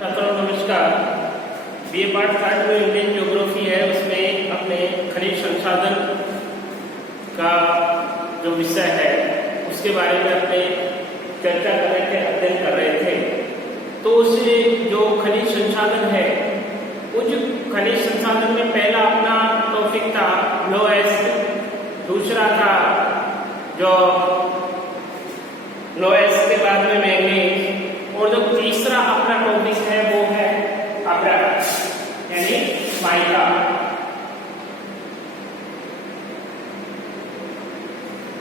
छात्रों नमस्कार। BA part 3 में इंडियन ज्योग्राफी है, उसमें अपने खनिज संसाधन का जो विषय है उसके बारे में अपने चर्चा कर रहे थे, अध्ययन कर रहे थे। तो उससे जो खनिज संसाधन है, उस खनिज संसाधन में पहला अपना टॉपिक था लोएस्ट, दूसरा था जो लोएस्ट के बाद में मैंगनीज, और जो तीसरा अपना टॉपिक है वो है अब्रक यानी माइका।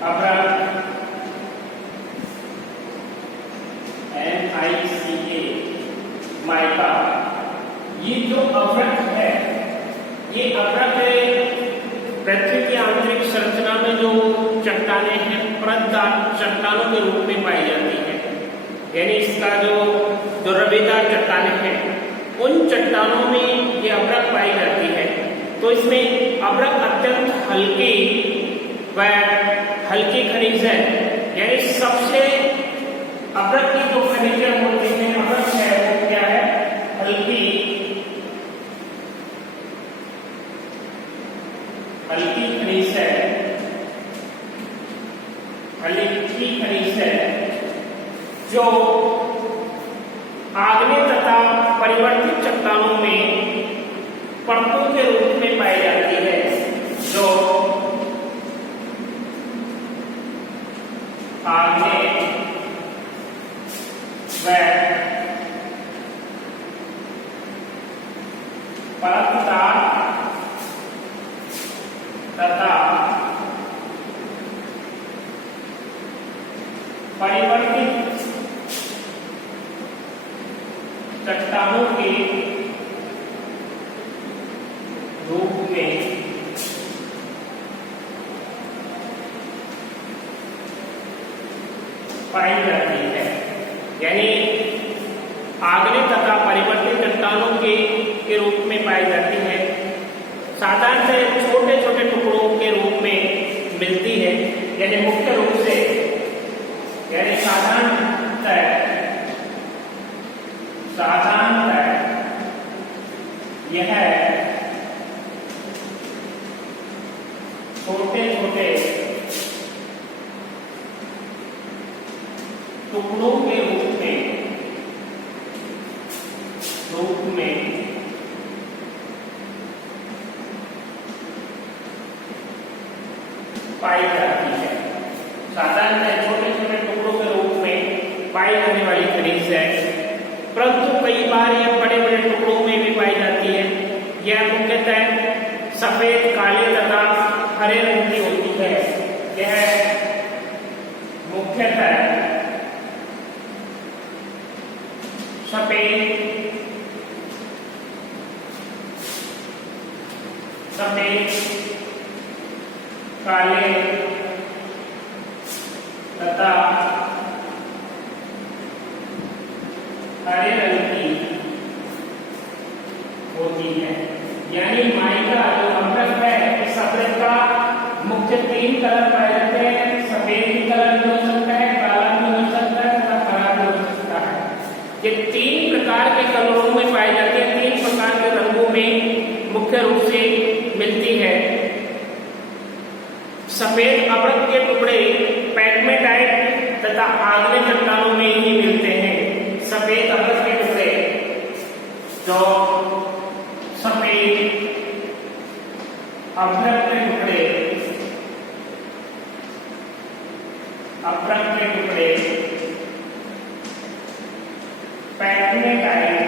अब्रक MICA mica. ये जो अब्रक है, ये अब्रक पृथ्वी की आंतरिक संरचना में जो चट्टानें हैं, परतदार चट्टानों के रूप में पाई जाती है। यानी इसका जो रवेदार चट्टानें हैं, उन चट्टानों में ये अब्रक पाई जाती है। तो इसमें अब्रक अत्यंत हल्की खनिज है। यानी सबसे अब्रक की जो खनिज होती है, अब्रक है वो क्या है? हल्की खनिज है, हल्की खनिज है जो आग्नेय तथा परिवर्तित चट्टानों में परतों के रूप में पाई जाती है। जो आग्नेय व परतदार तथा परिवर्तित चट्टानों के रूप में पाई जाती है। यानी आग्नेय तथा परिवर्तित चट्टानों के रूप में पाई जाती है। साधारण से छोटे छोटे टुकड़ों के रूप में मिलती है। यानी मुख्य रूप से, यानी साधारणतः यह छोटे छोटे टुकड़ों के रूप में पाई जाती है। साधारणतः छोटे छोटे टुकड़ों के रूप में पाई जाने वाली खनिज है, परंतु कई बार यह बड़े बड़े टुकड़ों में भी पाई जाती है। यह मुख्यतः सफेद, काले तथा हरे रंग की होती है। यह मुख्यतः सफेद, काले तथा हरे रंग की होती है। यानी माइका जो अब्रक है, इस अब्रक का मुख्य 3 कलर पाए जाते हैं। सफेद कलर भी हो सकता है, काला भी हो सकता है तथा हरा भी हो सकता है। ये 3 प्रकार के कलरों में पाए जाते हैं, 3 प्रकार के रंगों में मुख्य रूप से मिलती है। सफेद अब्रक के टुकड़े पैगमेटाइट तथा आग्नेय चट्टानों में ही मिलते हैं। सफेद अब्रक के टुकड़े जो सफेद अब्रक के टुकड़े पैगमेटाइट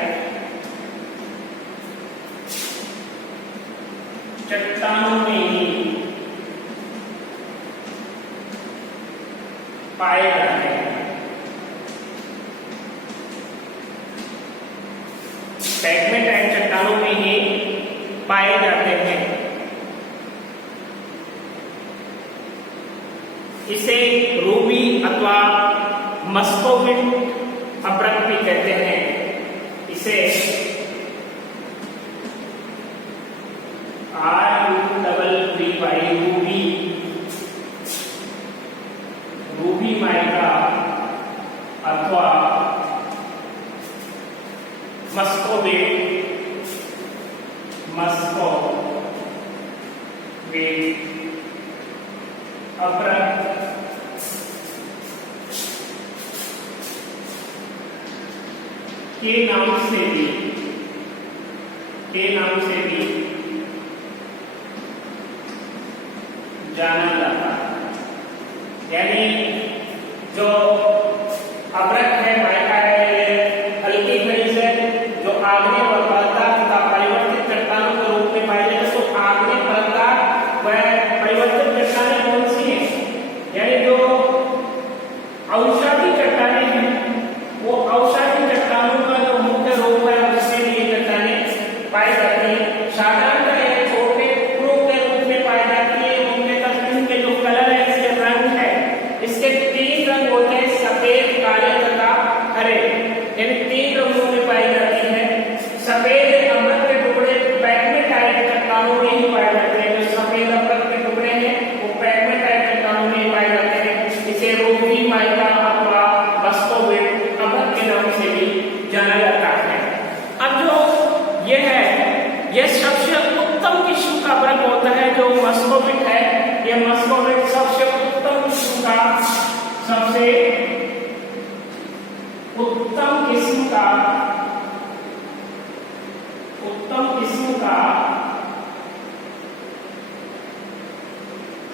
चट्टानों में ही पाए जाते हैं। पैगमेटाइट चट्टानों में ही पाए जाते हैं। इसे रूबी अथवा मस्कोविट अब्रक भी कहते हैं। इसे रूबी माइका अथवा मस्कोविट अपरक के नाम से भी जाना जाता है। यानी जो अब्रक है माइका है, हल्की खनिज है जो आग्नेय पदार्थ का परिवर्तित चट्टानों के रूप में पाए जाते हैं। तो आग्नेय पदार्थ व परिवर्तित चट्टानें कौन सी हैं? यानी जो अवसादी चट्टानें हैं, वो अवसादी चट्टानों का जो मुख्य रूप है उसमें ये चट्टानें पाई जाती है। साधारणतः ये छोटे टुकड़ों के रूप में पाई जाती है। मुख्यतः इनके जो कलर है, इसके रंग है, इसके 3 रंग होते हैं, सफेद, काले तथा हरे। इन 3 रंगों में पाई जाती है। सफेद अमृत के टुकड़े पैगमेटाइट चट्टानों में ही पाए जाते हैं। जो सफेद अमृत के टुकड़े हैं वो पैगमेटाइट चट्टानों में ही पाए जाते हैं। इसे रोगी माइका अथवा मस्कोविट अमृत के नाम से भी जाना जाता है। अब जो ये है, यह सबसे उत्तम किस्म का अमृत होता है जो मस्कोविट है। यह मस्कोविट सबसे उत्तम किस्म का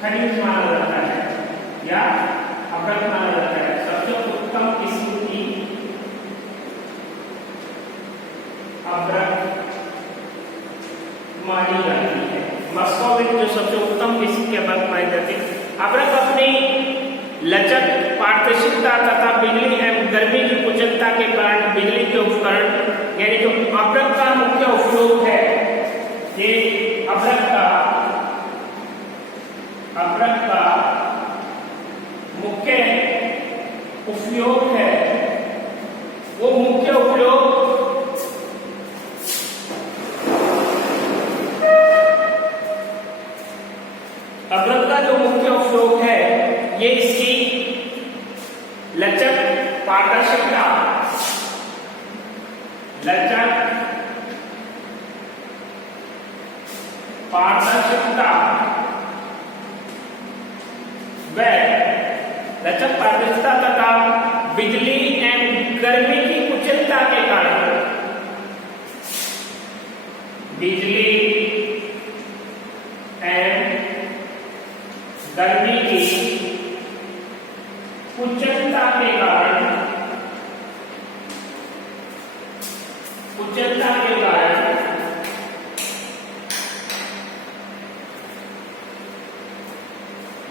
खनिज माना जाता है या अमृत माना जाता है। सबसे उत्तम किस्म की अमृत मानी जाती है। मस्कोविट जो सबसे उत्तम किस्म की अमृत मानी जाती है। अमृत अपनी लचक, पारदर्शिता तथा बिजली एवं गर्मी की कुशलता के कारण बिजली के उपकरण यानी जो अमृत का मुख्य उपयोग है, ये अमृत का मुख्य उपयोग है। वो मुख्य उपयोग अमृत का जो मुख्य उपयोग है, ये इसकी लचक, पारदर्शिता, लचक पारदर्शिता तथा बिजली एवं गर्मी की कुशलता के कारण बिजली एवं गर्मी की कुशलता के कारण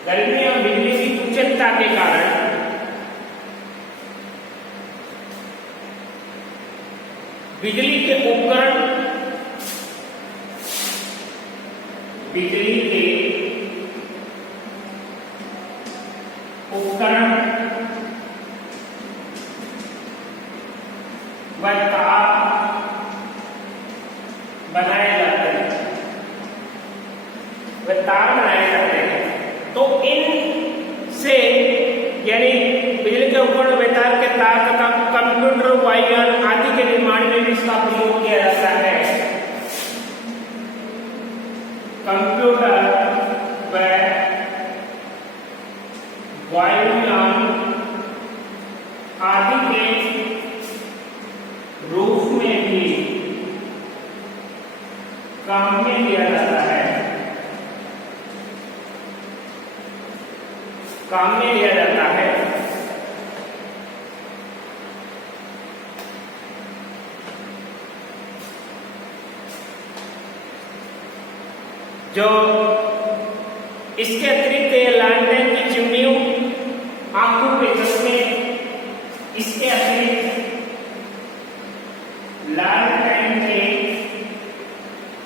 गर्मी और बिजली की कुशलता के कारण बिजली के उपकरण व तार बनाए जाते हैं। तो इनसे यानी बिजली के उपकरण व तार के तार तथा कंप्यूटर, वायुयान आदि के निर्माण में भी इसका प्रयोग किया जाता है। कंप्यूटर व वायुयान आदि के रूप में भी काम में लिया जाता है। जो इसके अतिरिक्त लैंडलाइन की चिमनियों, आंखों के चश्मे, इसके अतिरिक्त लैंडलाइन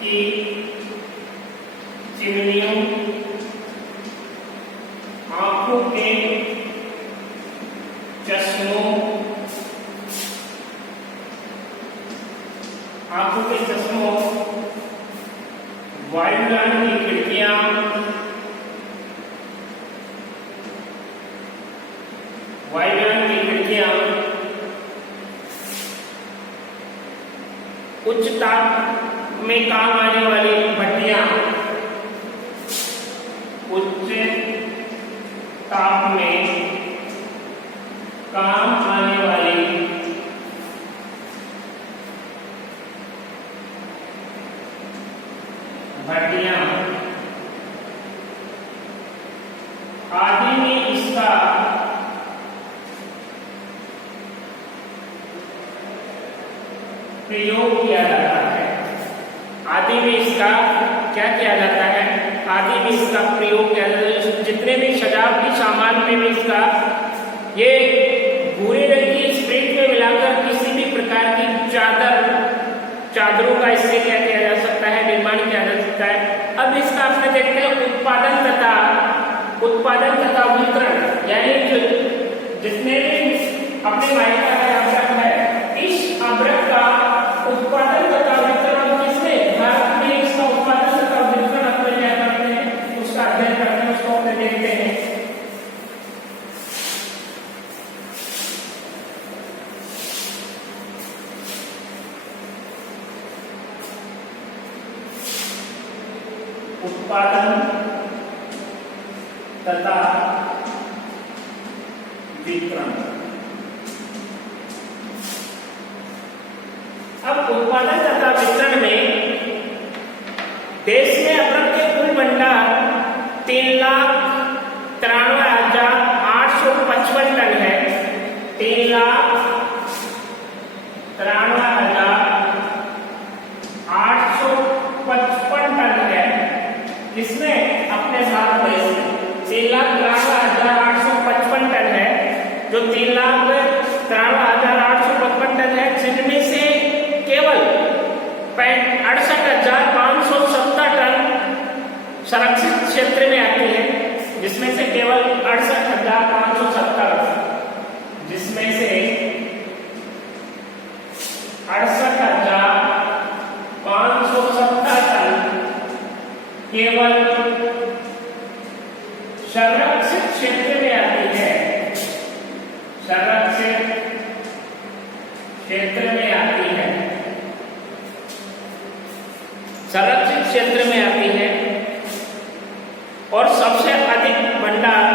की चिमनियों, आंखों के चश्मों, वायुयान की खिड़कियां, उच्च ताप में काम आने वाली भट्टियां, उच्च ताप में काम आने वाली भट्टियां आदि में इसका प्रयोग किया जाता है। आदि में इसका क्या किया जाता है? आदि में इसका प्रयोग किया जाता है। जितने भी सजावटी सामान में भी इसका ये भूरे रंग की स्प्रिट में मिलाकर किसी भी प्रकार की चादरों का इससे क्या किया जा सकता है? निर्माण किया जा सकता है। अब इसका अपने देखते हैं उत्पादन तथा वितरण, यानी जो जितने भी अपने मायका है अभ्रक है, इस अभ्रक का उत्पादन तथा वितरण किसने? भारत में इसका उत्पादन तथा वितरण अपने क्या करते हैं? उसका अध्ययन करते हैं, उसको अपने देखते हैं। उत्पादन तथा वितरण। अब उत्पादन तथा वितरण में देश में अभ्रक के कुल भंडार 3,93,855 टन है। 3,93,855 टन है। इसमें अपने भारत देश में 3,93,855 टन है, जो 3,93,855 टन है, जिनमें से केवल 68,570 टन संरक्षित क्षेत्र में आती है, जिसमें से केवल 68,570 जिसमें से 68,570 टन केवल संरक्षित क्षेत्र में आती है। संरक्षित क्षेत्र में आती है। संरक्षित क्षेत्र में आती है। और सबसे अधिक भंडार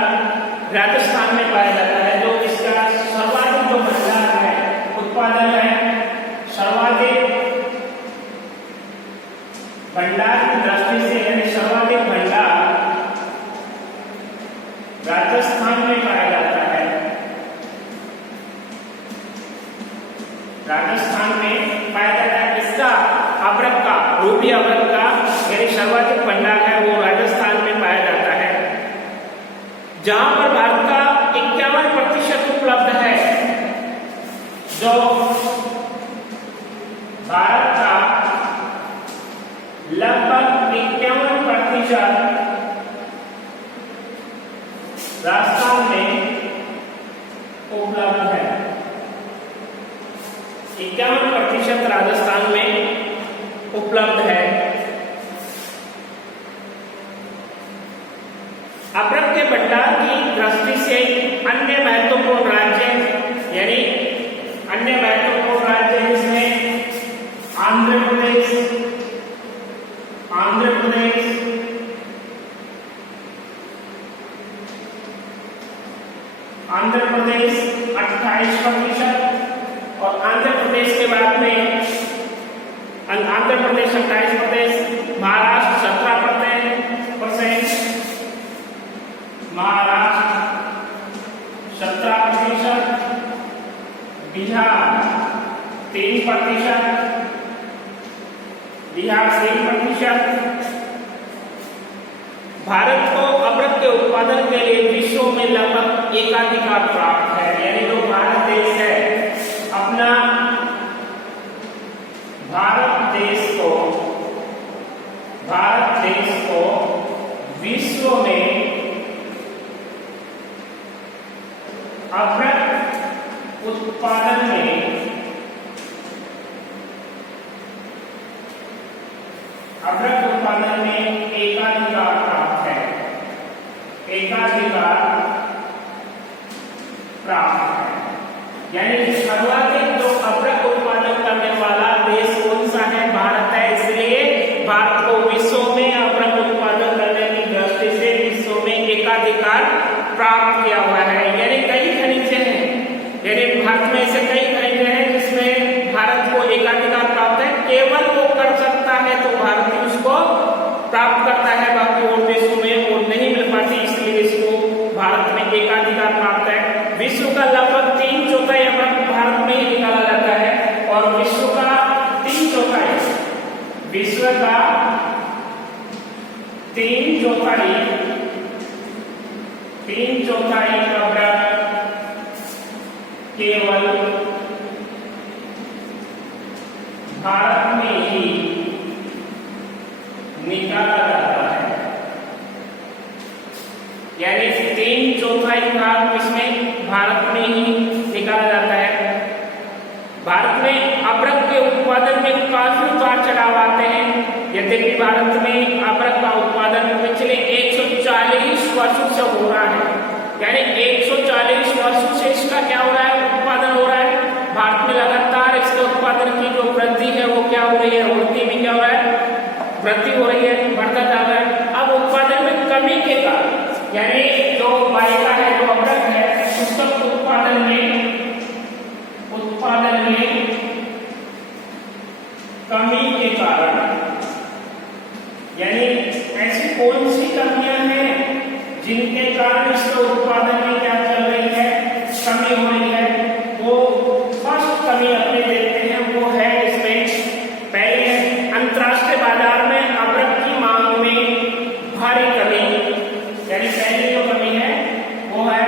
राजस्थान में पाया जाता है, जो इसका सर्वाधिक जो भंडार है, उत्पादन है, सर्वाधिक भंडार की दृष्टि से, यानी सर्वाधिक भंडार राजस्थान में पाया जाता है। राजस्थान में पाया जाता है। इसका अभ्रक का, रूपी अभ्रक का यानी सर्वाधिक भंडार है, वो राजस्थान में पाया जाता है, जहां पर भारत का 51% उपलब्ध है। जो भारत का लगभग 51% राजस्थान में उपलब्ध है। 51% राजस्थान में उपलब्ध है। अभ्रक के भंडार की दृष्टि से अन्य महत्वपूर्ण राज्य, यानी अन्य महत्वपूर्ण राज्य जिसमें आंध्र प्रदेश 28% और आंध्र प्रदेश के बाद में आंध्र प्रदेश 28%, महाराष्ट्र 17%, महाराष्ट्र 17%, बिहार 3%, भारत को अभ्रक के उत्पादन के लिए विश्व में लगभग एकाधिकार प्राप्त है। यानी जो भारत देश है, अपना भारत देश को विश्व में अभ्रक उत्पादन में एकाधिकार प्राप्त है। यानी सर्वाधिक जो अभ्रक उत्पादन करने वाला देश कौन सा 3/4 विश्व का 3/4 अब्रक केवल भारत में ही निकाला जाता है। यानी 3/4 भाग इसमें भारत में ही निकाला जाता है। भारत में अब्रक के उत्पादन में काफी उतार चढ़ाव आते हैं। यद्यपि भारत में अब्रक का उत्पादन पिछले 140 वर्षों से हो रहा है। यानी 140 वर्षों से इसका क्या हो रहा है, उत्पादन हो रहा है। भारत में लगातार इसके उत्पादन की जो वृद्धि है वो क्या हो रही है, वृद्धि भी क्या हो रहा है, वृद्धि हो रही है, बढ़ता जा रहा है। अब उत्पादन में कमी के कारण यानी जो बाइका है, जो अब्रक है, उसका उत्पादन में कमी के कारण, यानी ऐसी कौन सी कमियां हैं जिनके कारण इसके उत्पादन में क्या चल रही है, कमी हो रही है। वो फर्स्ट कमी अपने देखते हैं, वो है इसमें पहले अंतरराष्ट्रीय बाजार में अब्रक की मांग में भारी कमी। यानी पहली जो कमी है वो है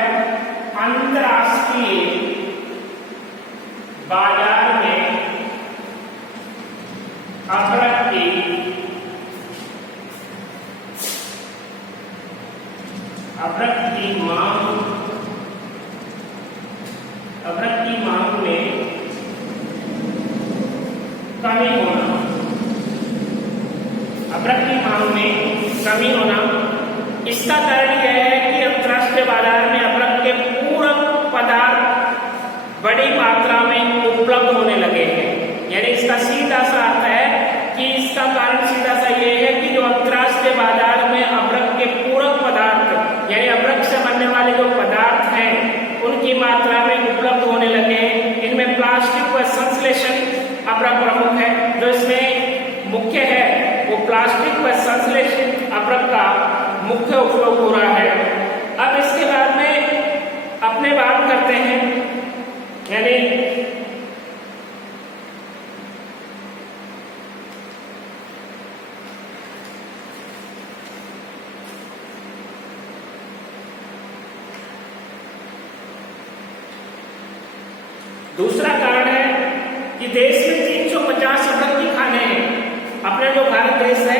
अंतरराष्ट्रीय बाजार में अब्रक की मांग में कमी होना। अब्रक की मांग में कमी होना, इसका कारण यह है कि अंतरराष्ट्रीय बाजार में अब्रक के पूरक पदार्थ बड़ी मात्रा में उपलब्ध होने लगे हैं। यानी इसका सीधा सा अर्थ है कि इसका कारण सीधा सा ये है कि जो अंतरराष्ट्रीय बाजार में अब्रक के पूरक पदार्थ यानी अब्रक से बनने वाले जो पदार्थ हैं उनकी मात्रा में उपलब्ध होने लगे हैं। इनमें प्लास्टिक व संश्लेषण अब्रक प्रमुख है। जो इसमें मुख्य है वो प्लास्टिक व संश्लेषित अब्रक का मुख्य उपयोग हो रहा है। अब इसके बाद में अपने बात करते हैं, यानी दूसरा कारण है कि देश में 350 अब्रक की खाने हैं। अपना जो भारत देश है,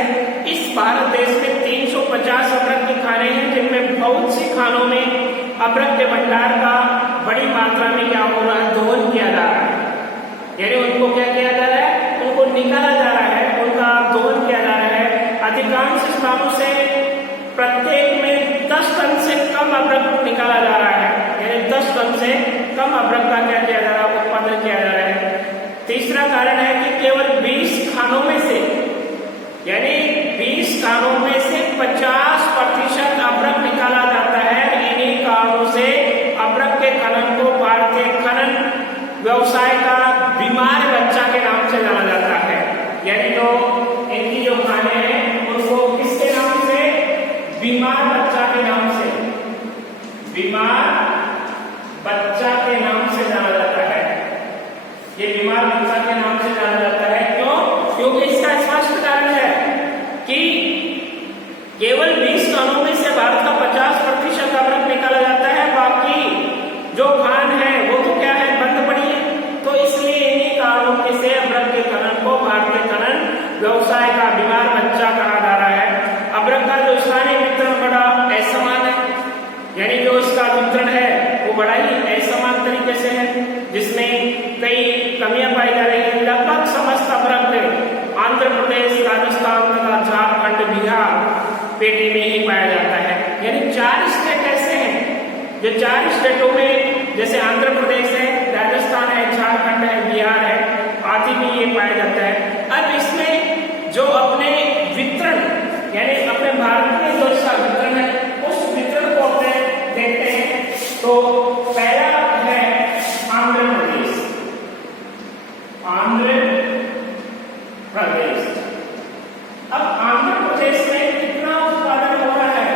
इस भारत देश में 350 अब्रक की खाने हैं, जिनमें बहुत सी खानों में अब्रक के भंडार का बड़ी मात्रा में क्या हो रहा है, दोहन किया जा रहा है। यानी उनको क्या किया जा रहा है, उनको निकाला जा रहा है, उनका दोहन किया जा रहा है। अधिकांश स्थानों से प्रत्येक में 10 टन से कम अब्रक निकाला जा रहा है। यानी 10 टन से कम अब्रक का क्या किया जा रहा है, उत्पादन किया जा रहा है। तीसरा कारण है कि केवल 20 खानों में से, यानी 20 खानों में से 50% अब्रक निकाला जाता है। इन्हीं कारणों से अब्रक के खनन को भारतीय खनन व्यवसाय का बीमार बच्चा के नाम से जाना जाता है। यानी जो इनकी जो खाने हैं उनको किसके नाम से, बीमार बच्चा के नाम से, बीमार बच्चा के नाम से जाना जाता है। ये बीमार बच्चा के नाम से जाना जाता है। क्यों? क्योंकि इसका स्पष्ट कारण है कि केवल 20 टनों में से भारत का 50% अब्रक निकाला जाता है, बाकी जो खान है वो तो क्या है, बंद पड़ी है। तो इसलिए इन्हीं कारणों से अब्रक के खनन को भारतीय खनन व्यवसाय का बीमार बच्चा कहा जा रहा है। अब्रक का जो स्थानीय वितरण बड़ा असमान है, यानी जो इसका वितरण है वो बड़ा ही असमान तरीके से है, जिसमें कई कमियां पाई जा रही है। लगभग समस्त अब्रक आंध्र प्रदेश, राजस्थान तथा झारखंड, बिहार पेटी में ही पाया जाता है। यानी 4 स्टेट ऐसे हैं जो 4 स्टेटों में, जैसे आंध्र प्रदेश है, राजस्थान है, झारखंड है, बिहार है, आदि में ये पाया जाता है। अब इसमें जो अपने वितरण यानी अपने भारत में जो इसका वितरण है, उस वितरण को अपने देखते हैं। तो पहला है आंध्र प्रदेश। आंध्र प्रदेश, अब आंध्र प्रदेश में कितना उत्पादन हो रहा है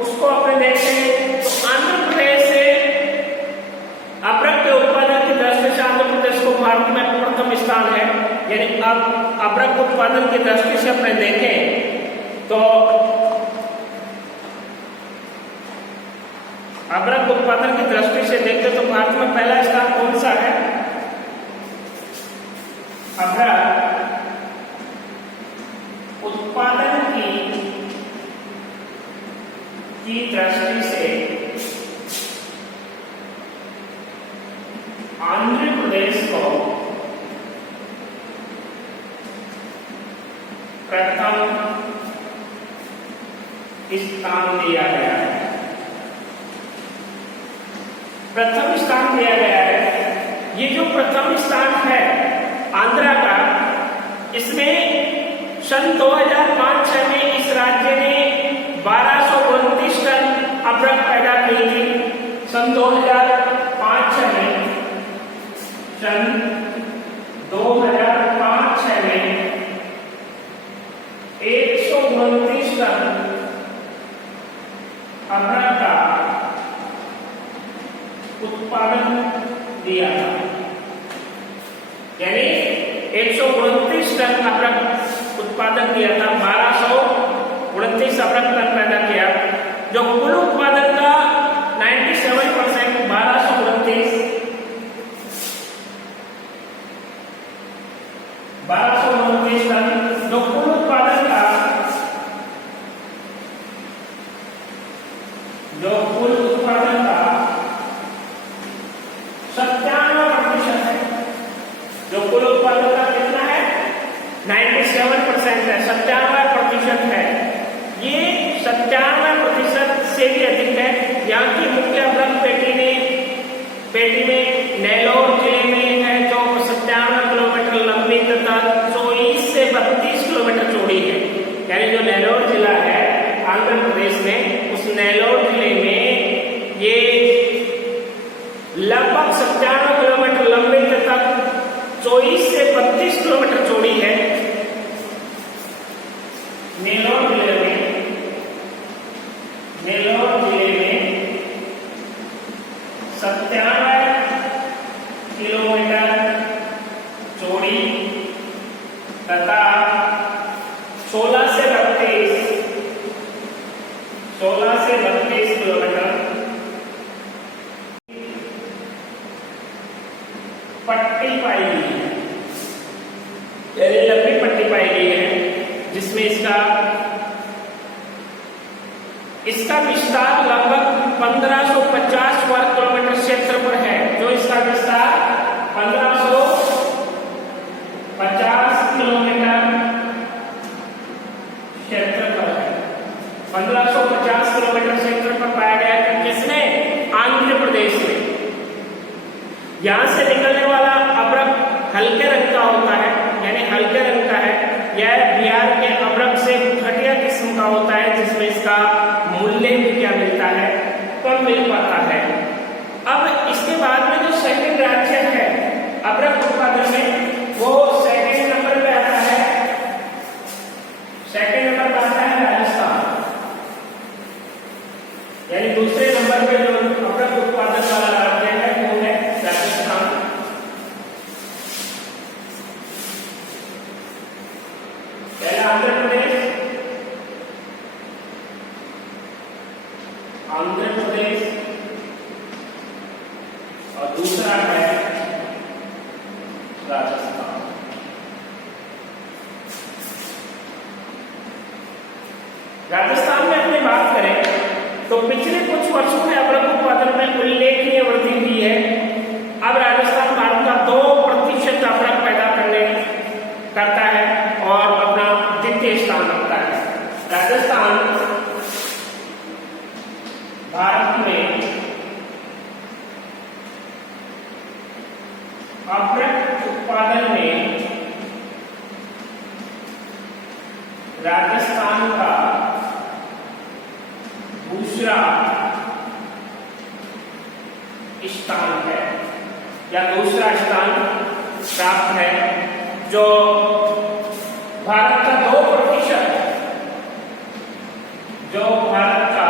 उसको अपने देखते हैं। तो आंध्र प्रदेश से अब्रक के उत्पादन की दृष्टि से आंध्र प्रदेश को भारत में प्रथम स्थान है। यानी अब अभ्रक उत्पादन की दृष्टि से अपने देखें तो अभ्रक उत्पादन की दृष्टि से देखें तो भारत में पहला स्थान कौन सा है? अभ्रक उत्पादन की दृष्टि से आंध्र प्रदेश को प्रथम स्थान दिया गया है। प्रथम स्थान दिया गया है। ये जो प्रथम स्थान है आंध्रा का, इसमें सन 2005-06 में इस राज्य ने 1229 टन अभ्रक पैदा की थी। सन 2005-06 में, सन 2005-06 में 129 टन अभ्रक का उत्पादन दिया था। यानी 129 टन अभ्रक उत्पादन दिया था। 1229 अभ्रक टन पैदा किया, जो कुल उत्पादन का 97% 1229 टन, जो कुल उत्पादन का 97% है। जो कुल उत्पादन का कितना है? 97% है, 97% है। ये 97% से भी अधिक है। यहाँ की मुख्य अभ्रक पेटी में नेलोर जिले में है, जो 97 किलोमीटर लंबी तथा 24 से 32 किलोमीटर चौड़ी है। यानी जो नेलोर जिला है आंध्र प्रदेश में, उस नेलोर जिले में ये लगभग 97 किलोमीटर लंबी तथा 24 से 32 किलोमीटर चौड़ी है। नेलोर जिले में 97 किलोमीटर चौड़ी तथा 16 से 32 किलोमीटर पट्टी पाई गई है, यानी लंबी पट्टी पाई गई है, जिसमें इसका विस्तार लगभग 1550 वर्ग किलोमीटर क्षेत्र पर है। जो इसका विस्तार 1550 किलोमीटर क्षेत्र पर है। 1550 किलोमीटर क्षेत्र पर पाया गया है। किसमें? आंध्र प्रदेश में। यहां से निकलने वाला अभ्रक हल्के रंग का होता है, यानी हल्के रंग का है। यह बिहार के अभ्रक से घटिया किस्म का होता है, जिसमें इसका मूल्य भी क्या मिलता है? कम मिल पाता है। अब इसके बाद में जो सेकंड राज्य है अभ्रक उत्पादन में, वो सेकंड नंबर पे आता है। सेकंड नंबर पे आता है राजस्थान। यानी दूसरे नंबर पे जो अभ्रक उत्पादन वाला राज्य है वो है राजस्थान। पहला आंध्र प्रदेश, और दूसरा है राजस्थान। राजस्थान में अपनी बात करें तो पिछले कुछ वर्षों में अभ्रक उत्पादन में उल्लेखनीय वृद्धि हुई है। अब राजस्थान भारत का 2% अभ्रक पैदा करता है और अपना द्वितीय स्थान रखता है। राजस्थान भारत में अभ्रक उत्पादन में राजस्थान का दूसरा स्थान है, या दूसरा स्थान प्राप्त है, जो भारत का 2%, जो भारत का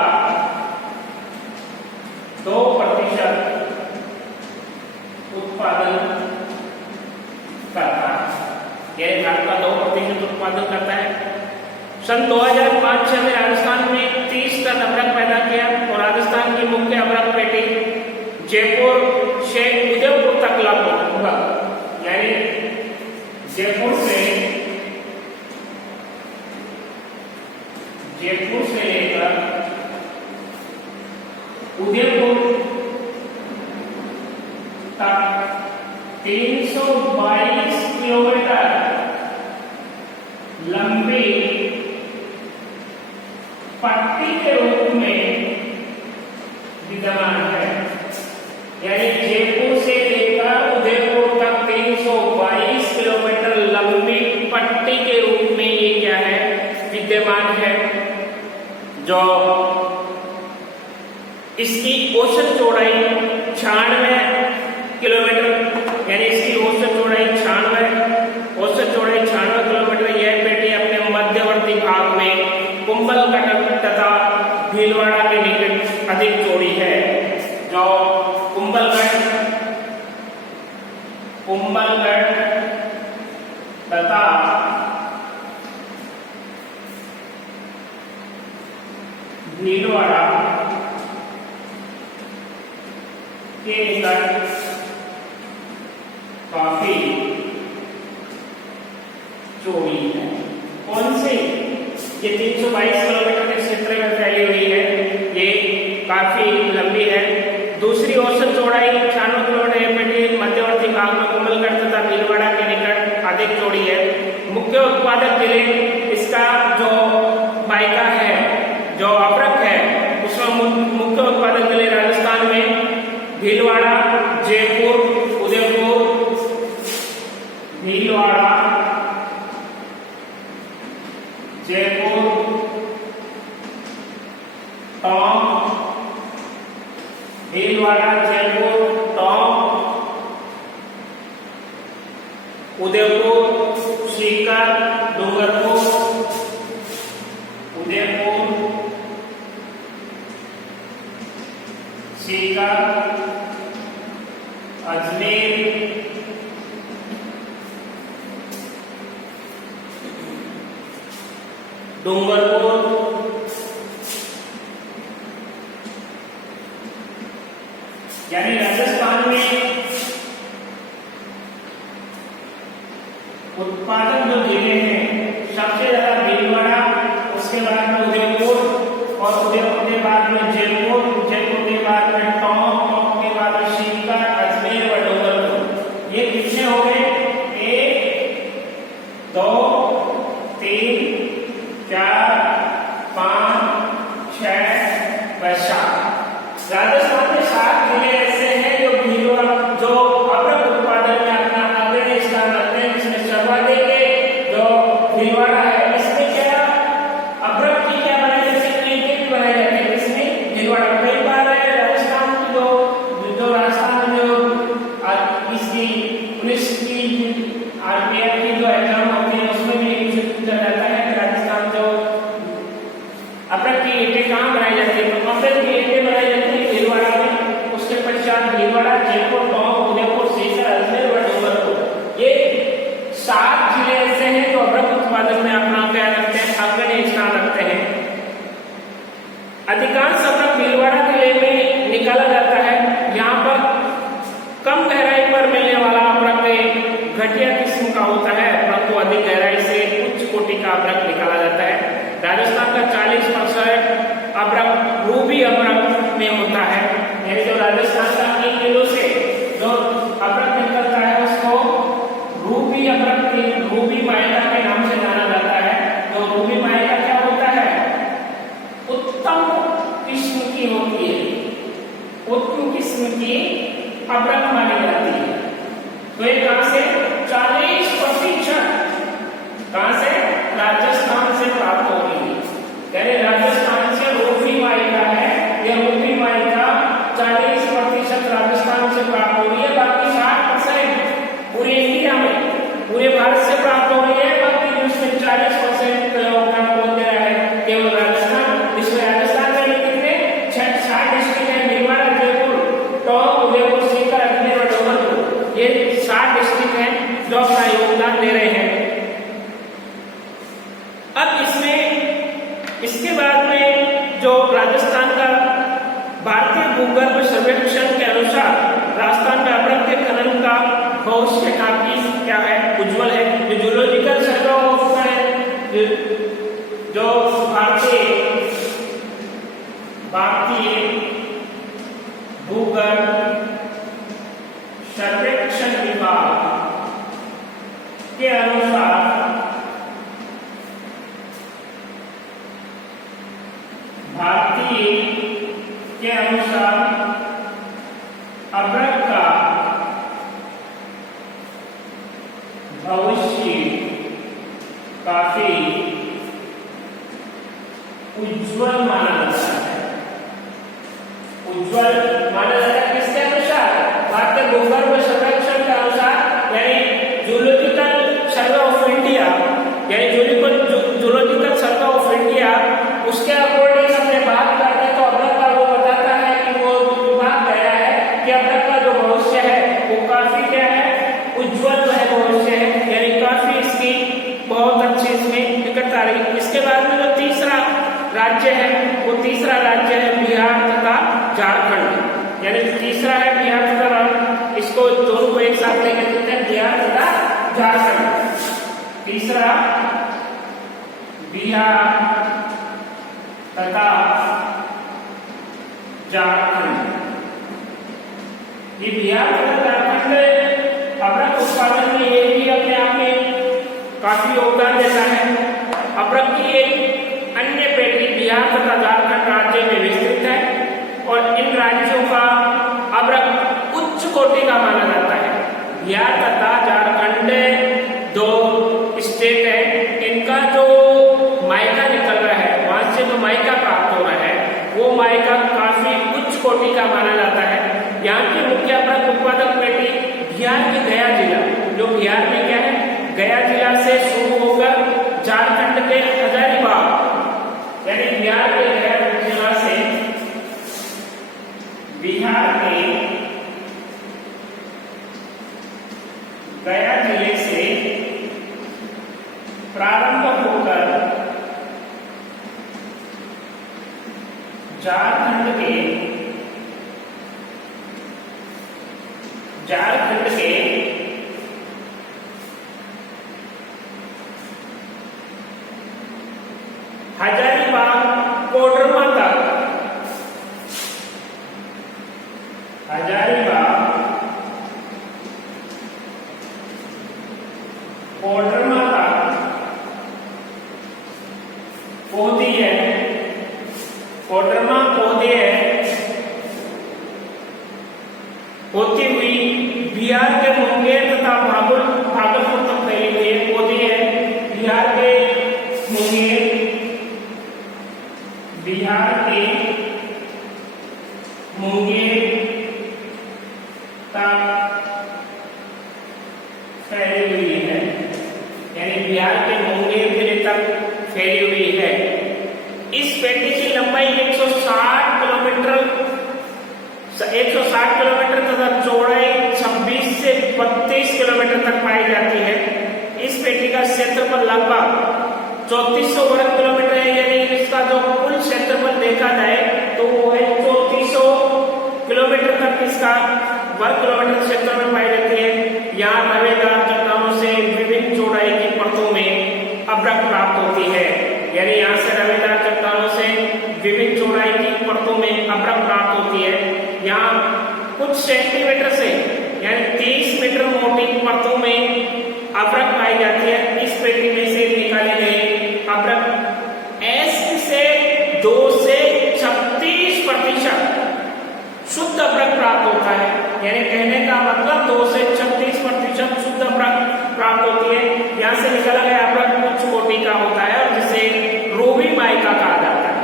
2% उत्पादन करता है। भारत का 2% उत्पादन करता है। सन 2005-6 में राजस्थान में 30 टन अदरक पैदा किया और राजस्थान की मुख्य अदरक पेटी जयपुर से उदयपुर तक लागू होगा, यानी जयपुर से लेकर उदयपुर तक 322 किलोमीटर लंबी पट्टी के रूप में विद्यमान है, यानी जयपुर से लेकर उदयपुर तक 322 किलोमीटर लंबी पट्टी के रूप में ये क्या है, विद्यमान है, जो इसकी औसत चौड़ाई 96 किलोमीटर, यानी इसकी औसत चौड़ाई 96 किलोमीटर। यह पेटी अपने मध्यवर्ती भाग में कुंभलगढ़ तथा भीलवाड़ा के निकट अधिक चौड़ी है, जो कुंभलगढ़ तथा भीलवाड़ा के निकट काफी चौड़ी है। कौन से? ये 322 किलोमीटर के क्षेत्र में फैली हुई है, ये काफी लंबी है। दूसरी औसत चौड़ाई 96 किलोमीटर, ये पेटी मध्यवर्ती भाग में कुंभलगढ़ तथा भीलवाड़ा के निकट अधिक चौड़ी है। मुख्य उत्पादक जिले इसका जो मायका है, जो अदरक है, उसमें मुख्य उत्पादक जिले राजस्थान में भीलवाड़ा, जयपुर, उदयपुर, भीलवाड़ा, जयपुर, टोंक, भीलवाड़ा, जयपुर, टोंक, उदयपुर, सीकर, डूंगरपुर, उदयपुर, सीकर, अजमेर, डूंगरपुर, यानी राजस्थान में उत्पादक जो जिले हैं सबसे ज्यादा भीलवाड़ा, उसके बाद में उदयपुर, और उदयपुर के बाद में जयपुर, जयपुर के बाद में टोंक, टोंक के बाद में सीकर, अजमेर और डूंगरपुर। ये कितने हो गए? 1 2 3 4 5 6 व 7। राजस्थान में 7 जिले ऐसे हैं जो अदरक उत्पादन में अपना अग्रणी स्थान रखते हैं, जिसमें सर्वाधिक जो भीलवाड़ा है, इसमें क्या अदरक की क्या बनाई जाती है, ईंटें भी बनाई जाती है। इसमें भीलवाड़ा कई बार है राजस्थान की जो इसकी पुलिस की RPF की जो एग्जाम होती है उसमें भी पूछा जाता है कि राजस्थान जो अदरक की ईंटें कहाँ बनाई जाती है, तो अदरक की ईंटें बनाई जाती है भीलवाड़ा में। उसके पश्चात भीलवाड़ा, जयपुर, टोंक, उदयपुर, सीकर, अजमेर और डूंगरपुर, ये 7 जिले ऐसे हैं जो अदरक उत्पादन में अपना क्या रखते हैं, अग्रणी स्थान रखते हैं। अधिकांश अदरक भीलवाड़ा जिले में निकाला जाता है। यहाँ पर कम गहराई पर मिलने वाला अदरक घटिया किस्म का होता है, परंतु अधिक गहराई से उच्च कोटि का अदरक निकाला जाता है। राजस्थान का 40% अदरक रूबी अदरक में होता है, यानी जो राजस्थान का 1 किलो से जो अदरक निकलता है उसको रूबी अदरक, रूबी मायका के नाम से जाना जाता है। तो रूबी मायका क्या होता है? उत्तम किस्म की होती है, उत्तम किस्म की अदरक मानी जाती है। तो ये कहां से? 40% कहां से? राजस्थान से प्राप्त होगी, यानी राजस्थान से रूबी मायका है, यह रूबी मायका 40% राजस्थान से प्राप्त हो रही है। बाकी 60% पूरे इंडिया में, पूरे भारत से प्राप्त हो रही है। बाकी जिसमें 40% योगदान कौन दे रहा है? केवल राजस्थान। इसमें राजस्थान में कितने 60 डिस्ट्रिक्ट है, भीलवाड़ा, जयपुर, टोंक, उदयपुर, सीकर, अजमेर और डूंगरपुर, ये 60 डिस्ट्रिक्ट हैं जो अपना योगदान दे रहे हैं। भूगर्भ सर्वेक्षण के अनुसार राजस्थान में अभ्रक के खनन का भविष्य काफी क्या है, उज्जवल है। जो जूलॉजिकल सर्वे ऑफ जो भारतीय भूगर्भ सर्वेक्षण विभाग के अनुसार अभ्रक का भविष्य काफी उज्जवल माना जाता है। उज्जवल माना जाता है किसके अनुसार? भारतीय भूगर्भ सर्वेक्षण के अनुसार, यानी जूलॉजिकल सर्वे ऑफ इंडिया, यानी जूलॉजिकल सर्वे ऑफ इंडिया, उसके अकॉर्डिंग अपने बात करते हैं तो अभ्रक का वो बताता है कि वो विभाग गया है कि अभ्रक का जो भविष्य है वो काफी क्या है, उज्जवल भविष्य है, यानी काफी इसकी बहुत अच्छी इसमें निकटता रही। इसके बाद में जो तीसरा राज्य है वो तीसरा राज्य है बिहार तथा झारखंड, यानी तीसरा है बिहार तथा, इसको दोनों को एक साथ लेकर चलते हैं, बिहार तथा झारखंड। तीसरा बिहार तथा झारखंड। ये बिहार तथा झारखंड अभ्रक उत्पादन में ये भी अपने आप में काफी योगदान देता है। अभ्रक की एक अन्य पेटी बिहार तथा झारखंड राज्य में विस्तृत है और इन राज्यों का अभ्रक उच्च कोटि का माना जाता है। बिहार तथा झारखंड दो स्टेट है, इनका जो माइका निकल रहा है, वहां से जो माइका प्राप्त हो रहा है वो माइका काफी उच्च कोटि का माना जाता है। यहाँ की मुख्य अभ्रक उत्पादक पेटी बिहार की गया जिला, जो बिहार में क्या है, गया जिला से शुरू होकर झारखंड के हजारीबाग, यानी बिहार के गया जिला से, बिहार के गया जिले से प्रारंभ होकर झारखंड के हजारीबाग कोडरमा तक, हजारीबाग कोडरमा तक पहुंची है, कोडरमा पहुंची है, होती हुई बिहार के मुंगेर तथा भागलपुर तक फैली हुई है। पौधी है बिहार के मुंगेर, बिहार के मुंगेर तक फैली हुई है, यानी बिहार के मुंगेर जिले तक फैली हुई है। इस पेटी की लंबाई 160 किलोमीटर तथा चौड़ाई 26 से 32 किलोमीटर तक पाई जाती है। इस पेटी का क्षेत्रफल लगभग 3400 वर्ग किलोमीटर है, यानी इसका जो कुल क्षेत्रफल देखा जाए तो वो है 3400 किलोमीटर तक इसका वर्ग किलोमीटर क्षेत्र में पाई जाती है। यहाँ रवेदार चट्टानों से विभिन्न चौड़ाई की परतों में अभ्रक प्राप्त होती है, यानी यहाँ से रवेदार चट्टानों से विभिन्न चौड़ाई की परतों में अभ्रक प्राप्त होती है। यहाँ कुछ सेंटीमीटर से यानी 30 मीटर मोटी परतों में अभ्रक पाई जाती है। इस पेटी में से निकाले गए अभ्रक एस से 2 से 36% शुद्ध अभ्रक प्राप्त होता है, यानी कहने का मतलब 2 से 36% शुद्ध अभ्रक प्राप्त होती है। यहाँ से निकाला गया अभ्रक उच्च कोटि का होता है और जिसे रूबी माइका कहा जाता है,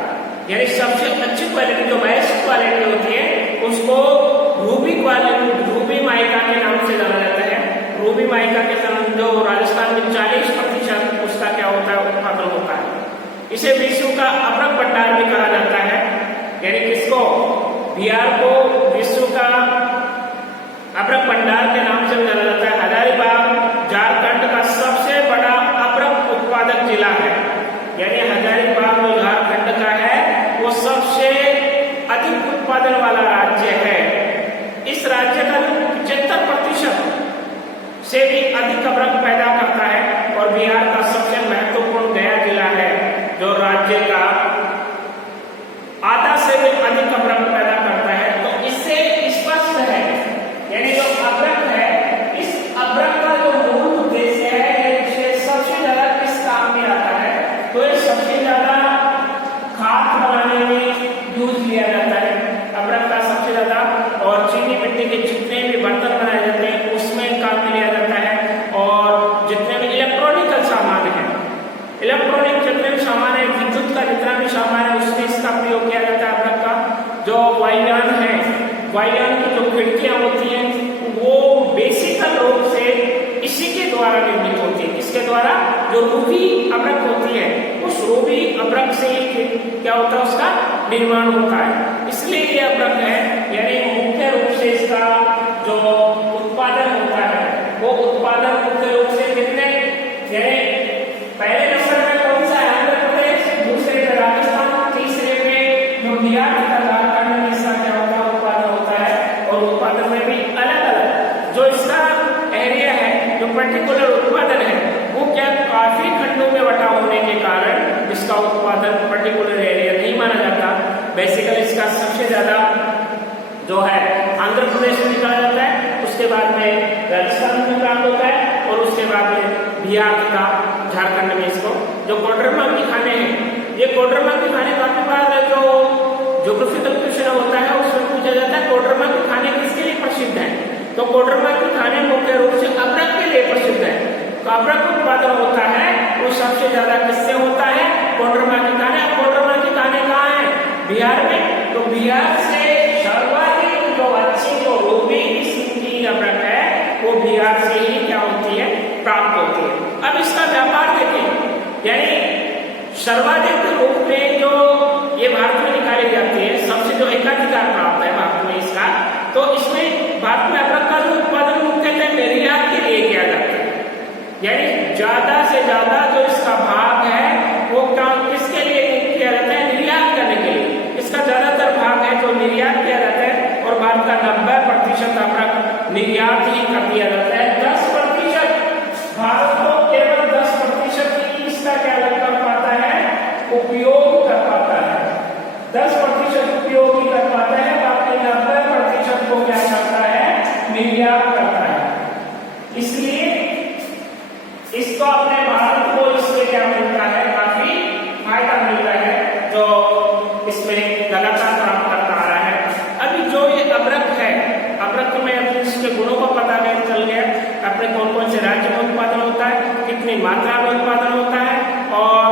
यानी सबसे अच्छी क्वालिटी जो बेस्ट क्वालिटी होती है उसको रूबी माइका के नाम से जाना जाता है। रूबी माइका के नाम जो राजस्थान में 40% उसका क्या होता है, उत्पादन होता है। इसे विश्व का अभ्रक भंडार भी कहा जाता है, यानी किसको, बिहार को विश्व का अभ्रक भंडार के नाम से जाना जाता है। हजारीबाग झारखंड का सबसे बड़ा अभ्रक उत्पादक जिला है, यानी हजारीबाग जो झारखंड का है वो सबसे अधिक उत्पादन वाला राज्य जितने भी सामान है, विद्युत का जितना भी सामान है उसमें इसका प्रयोग किया जाता है अभ्रक का। जो वायुयान है, वायुयान की जो खिड़कियां होती हैं वो बेसिकल रूप से इसी के द्वारा निर्मित होती है। इसके द्वारा जो रूपी अभ्रक होती है उस रूपी अभ्रक से क्या होता है, उसका निर्माण होता है। इसलिए ये अभ्रक है, यानी मुख्य रूप से इसका जो उत्पादन होता है वो उत्पादन मुख्य रूप से कितने, यानी पहले नंबर में कौन सा है, आंध्र प्रदेश, दूसरे में राजस्थान, तीसरे में जो बिहार तथा झारखंड में इसका क्या होता है, उत्पादन होता है। और उत्पादन में भी अलग अलग जो इसका एरिया है, जो पर्टिकुलर उत्पादन है वो क्या काफी खंडों में बटा होने के कारण इसका उत्पादन पर्टिकुलर एरिया नहीं माना जाता। बेसिकली इसका सबसे ज्यादा जो है आंध्र प्रदेश में निकाला जाता है, उसके बाद में राजस्थान में प्राप्त होता है और उसके बाद में बिहार तथा झारखंड में इसको जो कोडरमा की खाने हैं। ये कोडरमा की खाने काफी बार जो ज्योग्राफिकल क्वेश्चन होता है उसमें पूछा जाता है कोडरमा की खाने किसके लिए प्रसिद्ध है। तो कोडरमा की खाने मुख्य रूप से अभ्रक के लिए प्रसिद्ध है। तो अभ्रक उत्पादन होता है वो सबसे ज्यादा किससे होता है, कोडरमा की खाने। अब कोडरमा की खाने कहाँ है, बिहार में। तो बिहार से सर्वाधिक जो अच्छी जो रूबी किस्म की अभ्रक है वो बिहार से ही क्या होती है, प्राप्त होती है। अब इसका व्यापार देखें, यानी सर्वाधिक रूप में जो ये भारत में निकाली जाती है, सबसे जो एकाधिकार प्राप्त है भारत में इसका, तो इसमें भारत में अभ्रक का जो उत्पादन मुख्यतः निर्यात के लिए किया जाता है। यानी ज्यादा से ज्यादा जो इसका भाग है वो किसके लिए किया जाता है, निर्यात करने के लिए। इसका ज्यादातर भाग है जो निर्यात किया जाता है और भारत का 90% अभ्रक निर्यात ही कर दिया जाता है। 10% भारत को केवल 10% ही इसका क्या कर पाता है, उपयोग कर पाता है। 10% उपयोग ही कर पाता है, बाकी 90% को क्या करता है, निर्यात करता है। इसलिए इसको अपने भारत को इससे क्या मिलता है, काफी फायदा मिलता है जो इसमें लगातार प्राप्त करता आ रहा है। अभी जो ये अभ्रक है, अभ्रक में अपने इसके गुणों को पता नहीं चल गया, अपने कौन कौन से राज्य में उत्पादन होता है, कितनी मात्रा में उत्पादन होता है और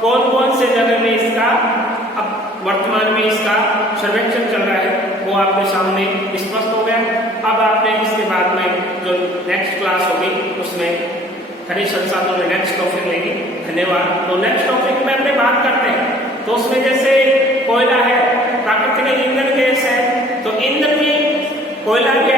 कौन कौन से जगह में इसका अब वर्तमान में इसका सर्वेक्षण चल रहा है वो आपके सामने स्पष्ट हो गया। अब आपने इसके बाद में जो नेक्स्ट क्लास होगी उसमें खनिज संसाधनों में नेक्स्ट टॉपिक लेंगे। धन्यवाद। तो नेक्स्ट टॉपिक में अपने बात करते हैं, तो उसमें जैसे कोयला है, प्राकृतिक ईंधन गैस है, तो ईंधन में कोयला भी